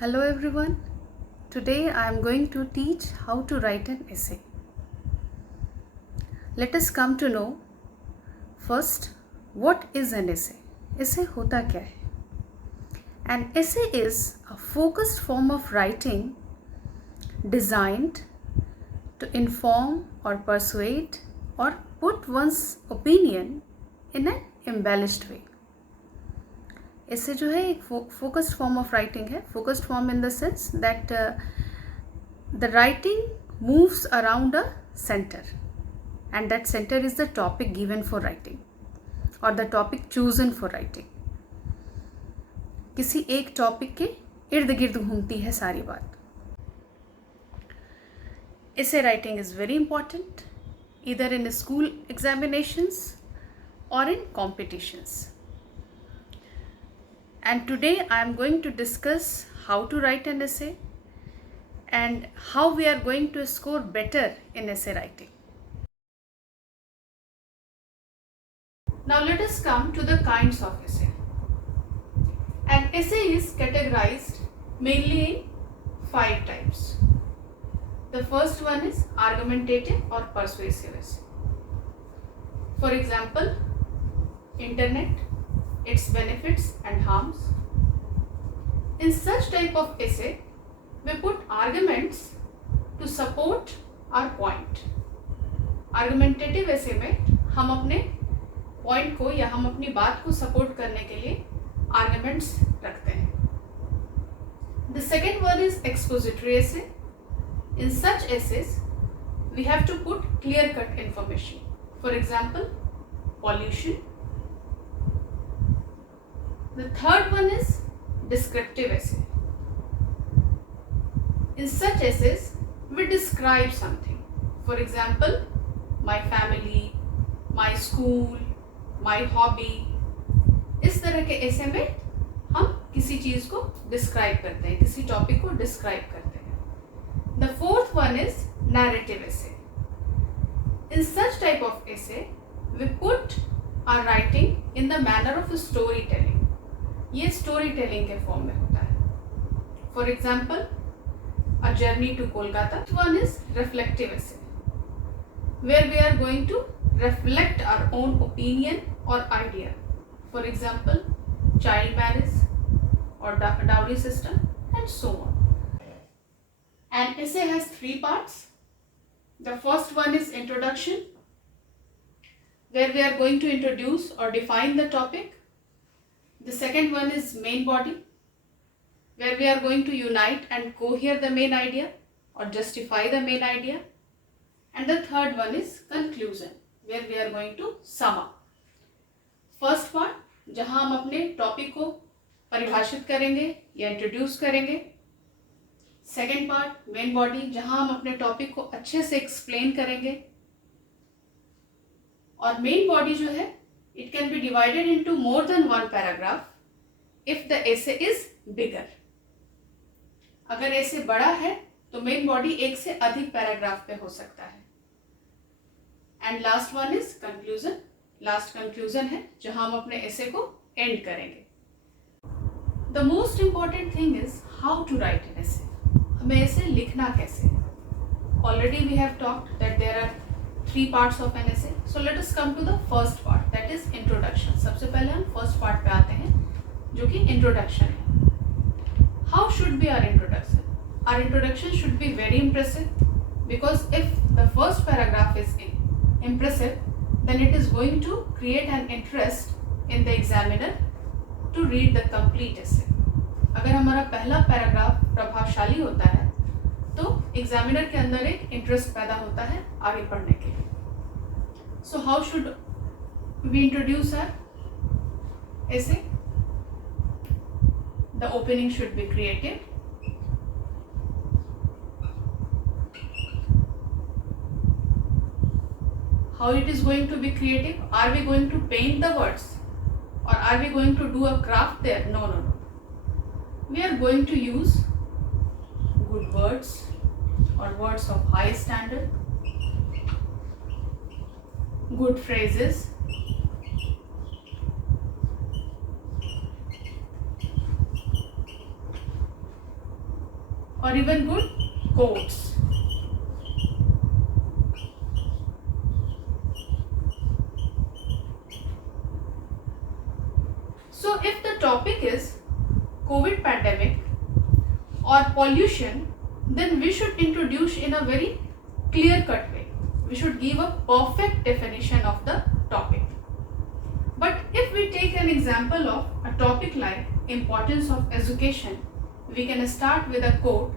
Hello everyone. Today I am going to teach how to write an essay. Let us come to know first what is an essay. Essay होता क्या है? An essay is a focused form of writing designed to inform or persuade or put one's opinion in an embellished way. ऐसे जो है एक focused form of writing है. Focused form in the sense that the writing moves around a centre and that centre is the topic given for writing और the topic chosen for writing. किसी एक topic के इर्द गिर्द घूमती है सारी बात. essay writing is very important either in school examinations or in competitions. And today I am going to discuss how to write an essay and how we are going to score better in essay writing. Now let us come to the kinds of essay. An essay is categorized mainly in 5 types. The first one is argumentative or persuasive essay. For example, internet, its benefits and harms. In such type of essay, we put arguments to support our point. Argumentative essay में हम अपने point को या हम अपनी बात को support करने के लिए arguments रखते हैं. The second one is expository essay. In such essays, we have to put clear-cut information. For example, pollution. The third one is descriptive essay. In such essays, we describe something. For example, my family, my school, my hobby. इस तरह के essay में हम किसी चीज़ को describe करते हैं, किसी topic को describe करते हैं. The fourth one is narrative essay. In such type of essay, we put our writing in the manner of storytelling. ये स्टोरी टेलिंग के फॉर्म में होता है. For example, a journey to Kolkata. One is reflective essay, where we are going to reflect our own opinion और idea. For example, child marriage और dowry system and so on. An essay has 3 parts. The first one is introduction, where we are going to introduce और define the topic. The second one is main body, where we are going to unite and cohere the main idea or justify the main idea. And the third one is conclusion, where we are going to sum up. First part, जहाँ हम अपने topic को परिभाषित करेंगे या introduce करेंगे. Second part, main body, जहाँ हम अपने टॉपिक को अच्छे से एक्सप्लेन करेंगे. और मेन बॉडी जो है, it can be divided into more than one paragraph if the essay is bigger. अगर essay बड़ा है तो main body एक से अधिक पैराग्राफ पे हो सकता है. And last one is conclusion. Last conclusion है जहां हम अपने essay को end करेंगे. The most important thing is how to write an essay. हमें essay लिखना कैसे. Already we have talked that there are 3 parts of an essay. So let us come to the first part, that is introduction. सबसे पहले हम first part पे आते हैं, जो कि introduction है. How should be our introduction? Our introduction should be very impressive, because if the first paragraph is impressive, then it is going to create an interest in the examiner to read the complete essay. अगर हमारा पहला paragraph प्रभावशाली होता है तो examiner के अंदर एक इंटरेस्ट पैदा होता है आगे पढ़ने के लिए. So how should we introduce our essay? The opening should be creative. How it is going to be creative? Are we going to paint the words or are we going to do a craft there? No. We are going to use good words or words of high standard, good phrases, or even good quotes. So if the topic is COVID pandemic or pollution, then we should introduce in a very clear-cut way. We should give a perfect definition of the topic. But if we take an example of a topic like importance of education, we can start with a quote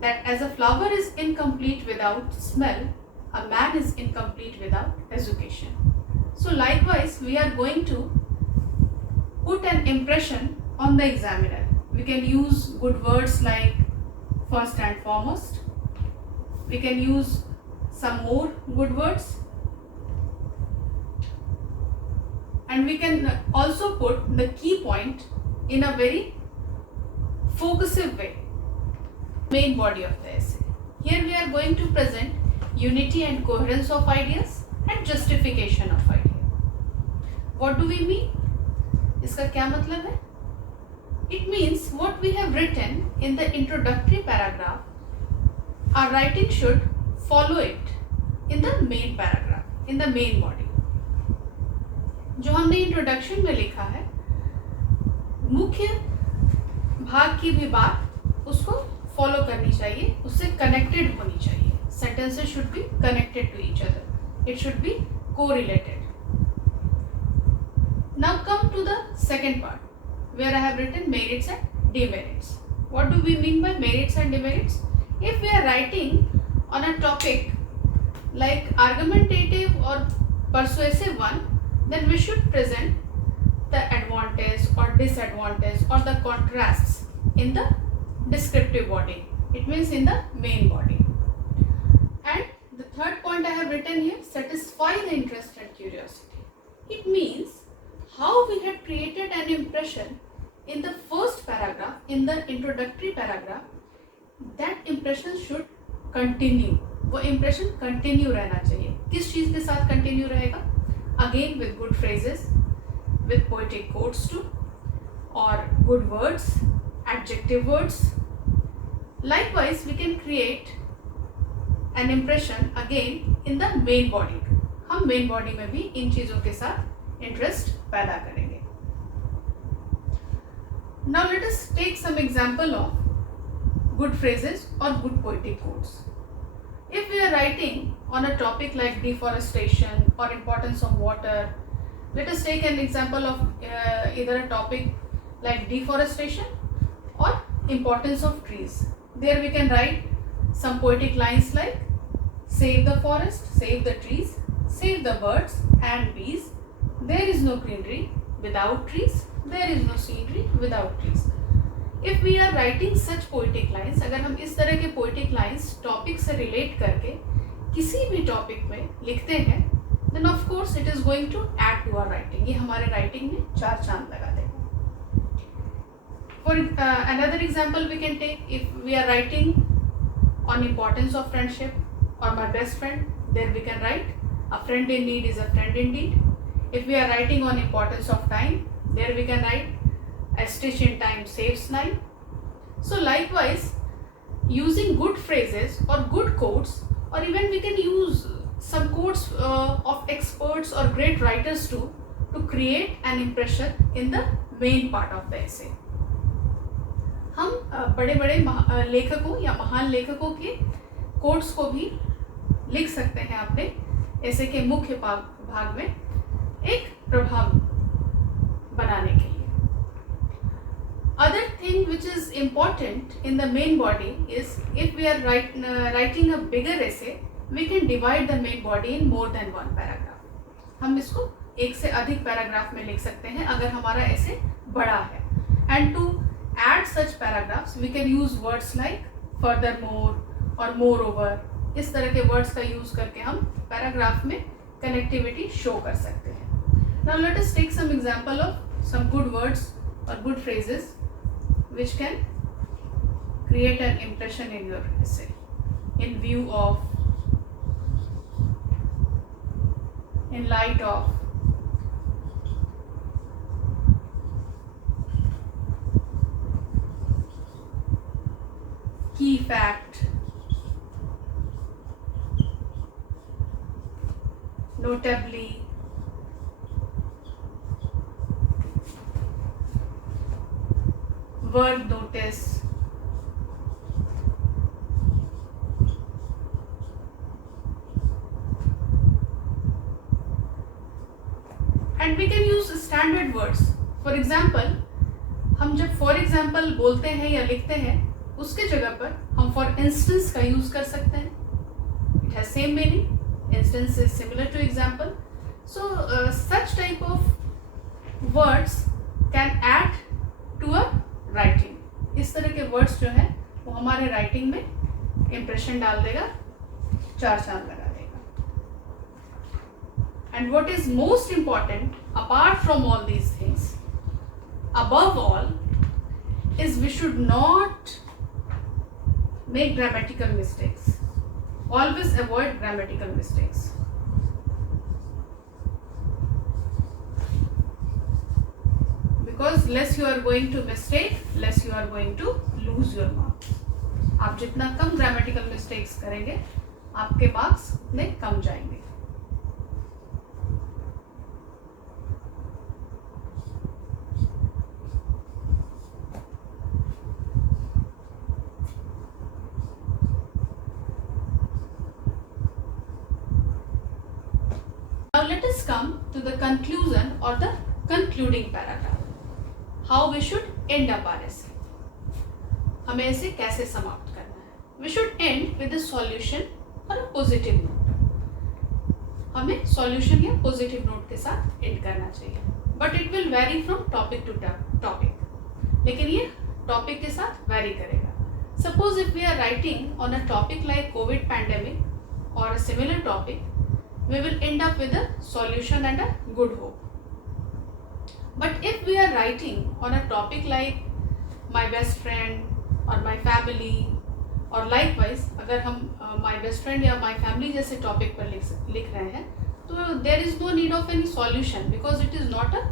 that as a flower is incomplete without smell, a man is incomplete without education. So likewise, we are going to put an impression on the examiner. We can use good words like first and foremost. We can use some more good words. And we can also put the key point in a very focusing way. Main body of the essay. Here we are going to present unity and coherence of ideas and justification of idea. What do we mean? इसका क्या मतलब है? It means what we have written in the introductory paragraph, our writing should follow it in the main paragraph, in the main body. जो हमने introduction में लिखा है, मुख्य भाग की भी बात उसको फॉलो करनी चाहिए, उससे कनेक्टेड होनी चाहिए. Sentences should be connected to each other. It should be correlated. Now come to the second part, where I have written merits and demerits. What do we mean by merits and demerits? If we are writing on a topic like argumentative or persuasive one, then we should present the advantage or disadvantage or the contrasts in the descriptive body. It means in the main body. And the third point I have written here, satisfy the interest and curiosity. It means how we have created an impression in the first paragraph, in the introductory paragraph, that impression should continue. वो impression continue रहना चाहिए. किस चीज़ के साथ continue रहेगा? Again with good phrases, with poetic quotes too, or good words, adjective words. Likewise, we can create an impression again in the main body. हम main body में भी इन चीज़ों के साथ interest पैदा करेंगे. Now let us take some example of good phrases or good poetic quotes. If we are writing on a topic like deforestation or importance of water, let us take an example of either a topic like deforestation or importance of trees. There we can write some poetic lines like save the forest, save the trees, save the birds and bees. There is no greenery without trees. There is no scenery without trees. If we are writing such poetic lines, अगर हम इस तरह के poetic lines topic से relate करके किसी भी topic में लिखते हैं, then of course it is going to add to our writing. ये हमारे writing में चार चांद लगा देगा. For another example we can take, if we are writing on importance of friendship or my best friend, there we can write a friend in need is a friend indeed. If we are writing on importance of time, there we can write a stitch in time saves nine. So likewise, using good phrases or good quotes, or even we can use some quotes of experts or great writers too, to create an impression in the main part of the essay. हम बड़े बड़े लेखकों या महान लेखकों के quotes को भी लिख सकते हैं अपने ऐसे के मुख्य भाग में एक प्रभाव बनाने के लिए. Other thing which is important in the main body is if we are writing a bigger essay, we can divide the main body in more than one paragraph. हम इसको एक से अधिक पैराग्राफ में लिख सकते हैं अगर हमारा essay बड़ा है. And to add such paragraphs, we can use words like furthermore or moreover. इस तरह के words का use करके हम पैराग्राफ में connectivity show कर सकते हैं. Now let us take some example of some good words or good phrases which can create an impression in your essay in view of, in light of, key fact, notably, worth notice, and we can use standard words. For example, हम जब for example बोलते हैं या लिखते हैं उसके जगह पर हम for instance का यूज कर सकते हैं. It has same meaning. Instance is similar to example. So such type of words can add to a writing. इस तरह के words जो है वो हमारे writing में impression डाल देगा, चार चांद लगा देगा. And what is most important apart from all these things, above all, is we should not make grammatical mistakes. Always avoid grammatical mistakes. Because less you are going to mistake, less you are going to lose your marks. आप जितना कम grammatical mistakes करेंगे, आपके marks उतने कम जाएंगे. Now let us come to the conclusion or the concluding paragraph. How we should end up our essay. हमें इसे कैसे समाप्त करना है? We should end with a solution or a positive note. हमें solution या positive note के साथ end करना चाहिए. But it will vary from topic to topic. लेकिन ये topic के साथ vary करेगा. Suppose if we are writing on a topic like COVID pandemic or a similar topic, we will end up with a solution and a good hope. But if we are writing on a topic like my best friend or my family or likewise, अगर हम my best friend या my family जैसे topic पर लिख रहे हैं, तो there is no need of any solution because it is not a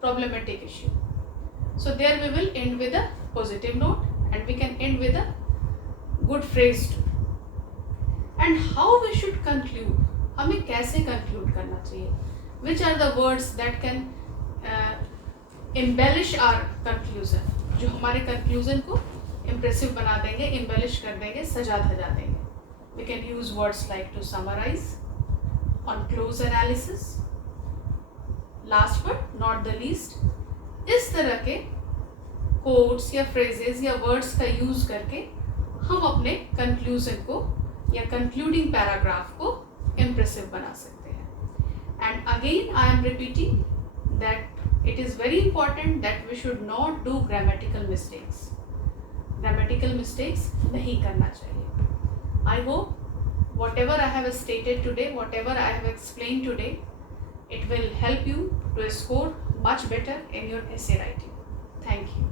problematic issue. So there we will end with a positive note and we can end with a good phrase too. And how we should conclude? हमें कैसे conclude करना चाहिए? Which are the words that can embellish our conclusion? जो हमारे conclusion को impressive बना देंगे, embellish कर देंगे, सजा धजा देंगे. We can use words like to summarize, on close analysis, last but not the least. इस तरह के quotes या phrases या words का use करके हम अपने conclusion को या concluding paragraph को impressive बना सकते हैं. And again I am repeating that it is very important that we should not do grammatical mistakes. Grammatical mistakes नहीं करना चाहिए. I hope whatever I have stated today, whatever I have explained today, it will help you to score much better in your essay writing. Thank you.